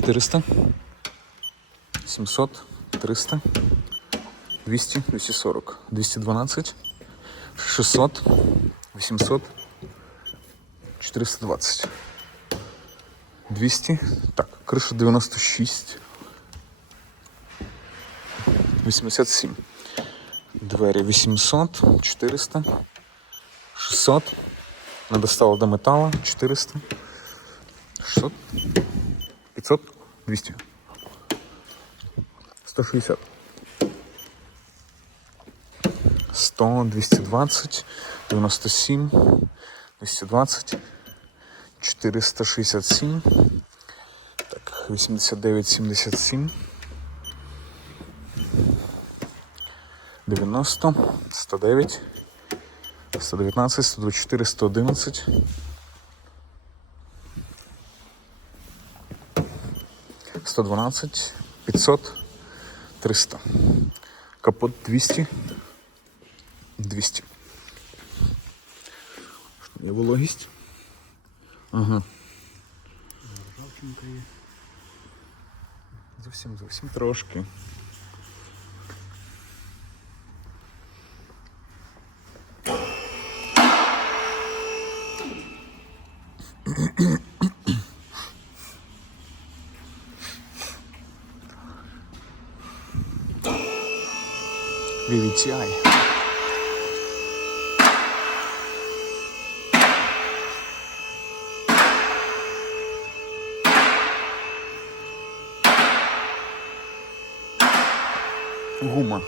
400, 700, 300, 200, 240, 212, 600, 800, 420, 200, так, криша 96, 87, двері 800, 400, 600, не достало до металу, 400, 600, 500, 200, 160, 100, 220, 97, 220, 467, так, 89, 77, 90, 109, 119, 124, 111, 112, 500, 300. Капот 200, 200. Що, Є вологість? Ага. Ржавчинка є. Зовсім зовсім трошки. VVTI. Гума.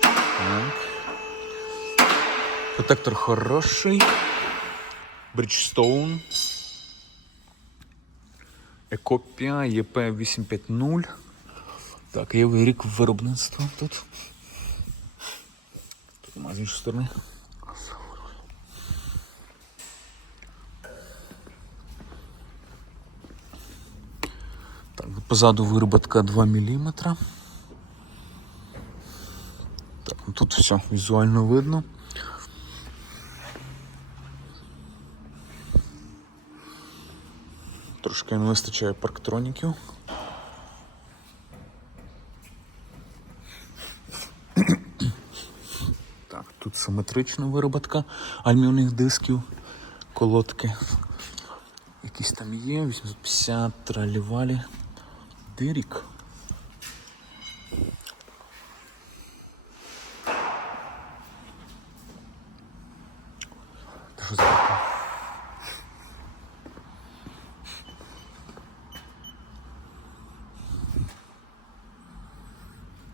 Так. Протектор хороший. Bridgestone. Екопія ЄП850. Так, є рік виробництва тут. Тут нема з іншої сторони. Так, позаду вироботка 2 мм. Так, ну тут все візуально видно. Трошки не вистачає парктроніків. Так, тут симетрична вироботка алюмінієвих дисків, колодки. Якісь там є, 850 тралівалі. Дирік.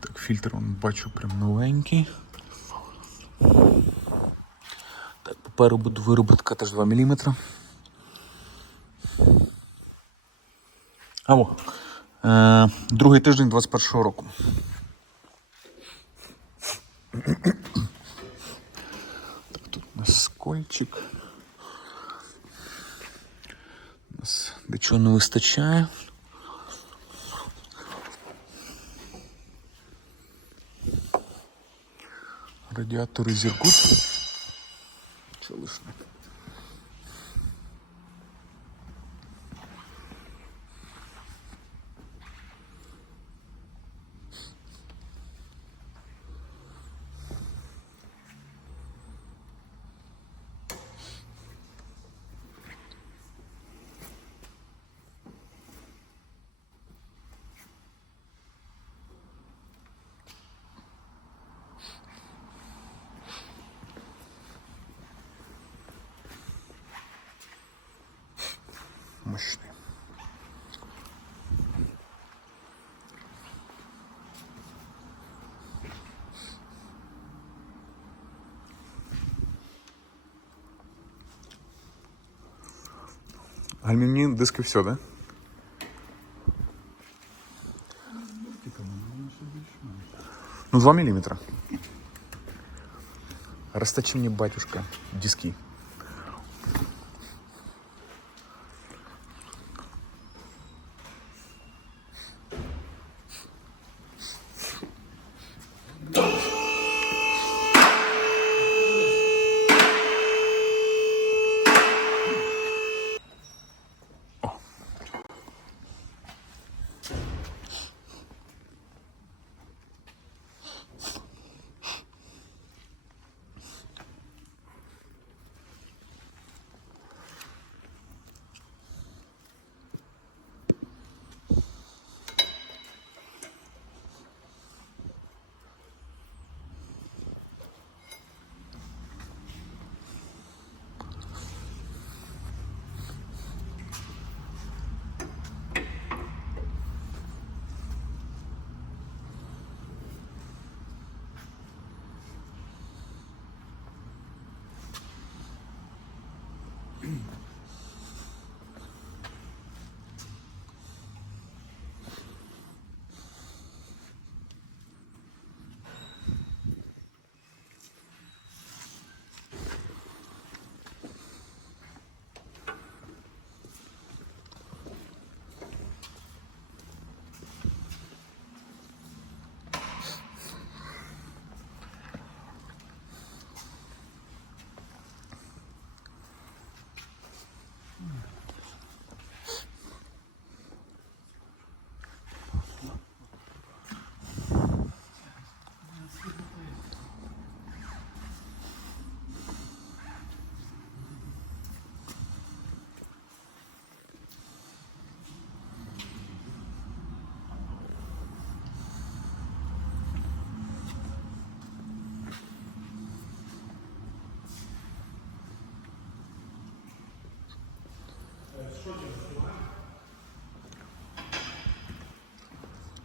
Так, фільтр он бачу прям новенький. Вироботка теж 2 мм. Або. Е, другий тиждень 21-го року. Так, тут у нас скольчик. У нас до чого не вистачає. Радіатори зіркут. Це лишне. Мощний. Гальмівні диски все, да? Тільки воно ще більше. Ну, 2 мм. Расточи мне, батюшка, диски.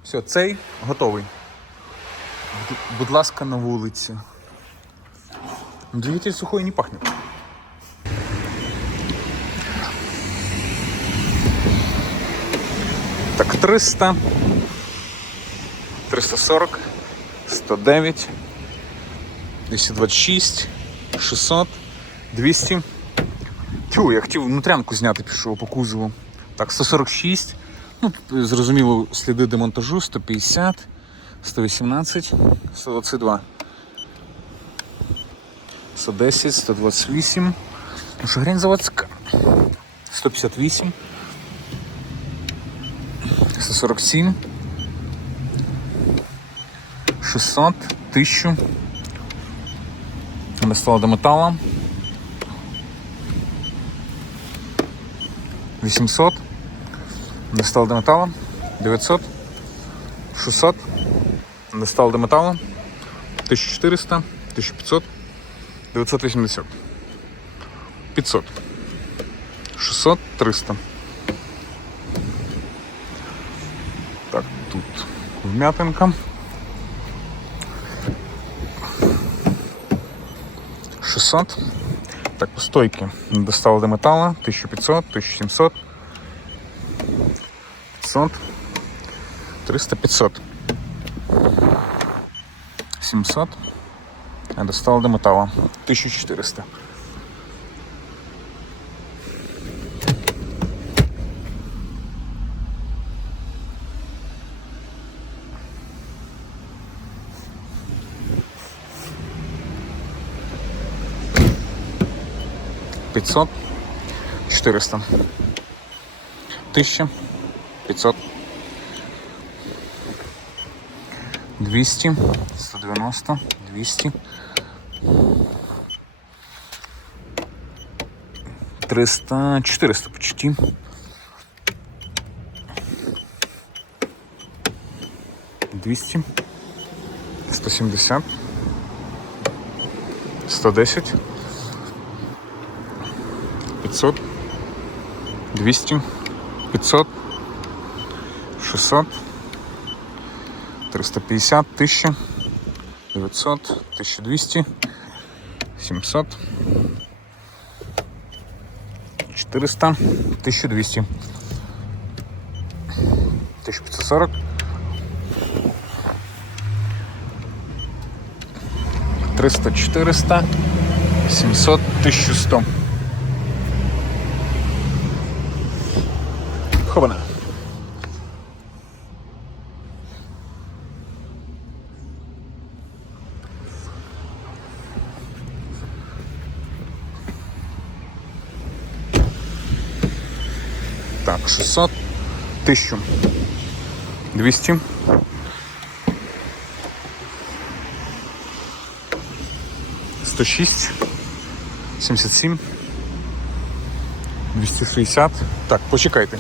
Все, цей готовий. Будь, ласка, на вулиці. Двигатель сухой не пахнет. Так, 300, 340, 109, 226, 600, 200. Тю, я хотів внутрянку зняти, пішов по кузову. Так, 146. Ну, зрозуміло, сліди демонтажу 150, 118, 122. 110, 128. Ну що, грань заводська. 158. 147. 600, 1000. Достала до металла. 800. Достал до металла. 900. 600. Достал до металла. 1400. 1500. 980. 500. 600. 300. Так, тут вмятинка. 600. Так, по стойке. Достал до металла. 1500, 1700. 500. 300, 500. 700. Я достал до металла. 1400. 500, 400, 1000, 500, 200, 190, 200, 300, 400 почти. Двести, сто семьдесят, сто десять. 500, 200, 500, 600, 350, 1000, 900, 1200, 700, 400, 1200, 1540, 300, 400, 700, 1100. Хована. Так, 600, 1000, 200, 106, 77, 260. Так, почекайте.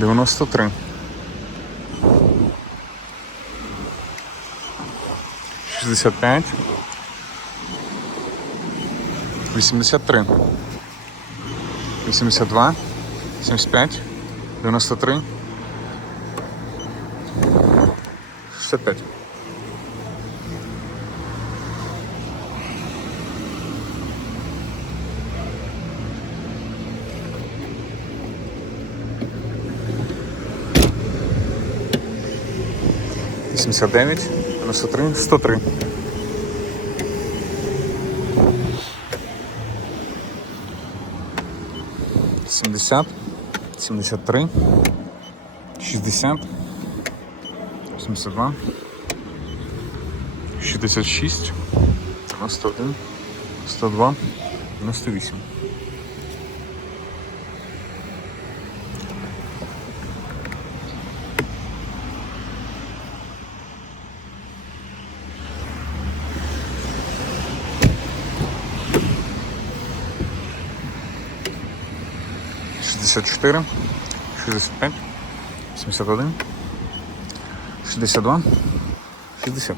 Дев'яносто три. Шістдесят п'ять. Вісімдесят три. Вісімдесят два. Сімдесят п'ять. Дев'яносто три. Шістдесят п'ять. 89, 93, 103. Сімдесят, сімдесят три, шістдесят, сімдесят два, шістдесят шість, дев'яносто один, сто два, дев'яносто вісім. 64, 65, 71, 62, 60,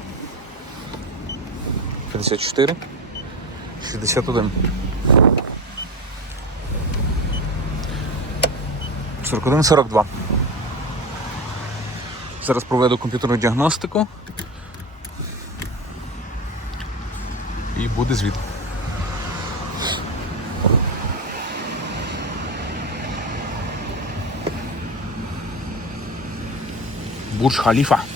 54, 61, 41, 42. Зараз проведу комп'ютерну діагностику і буде звідти. Burj Khalifa.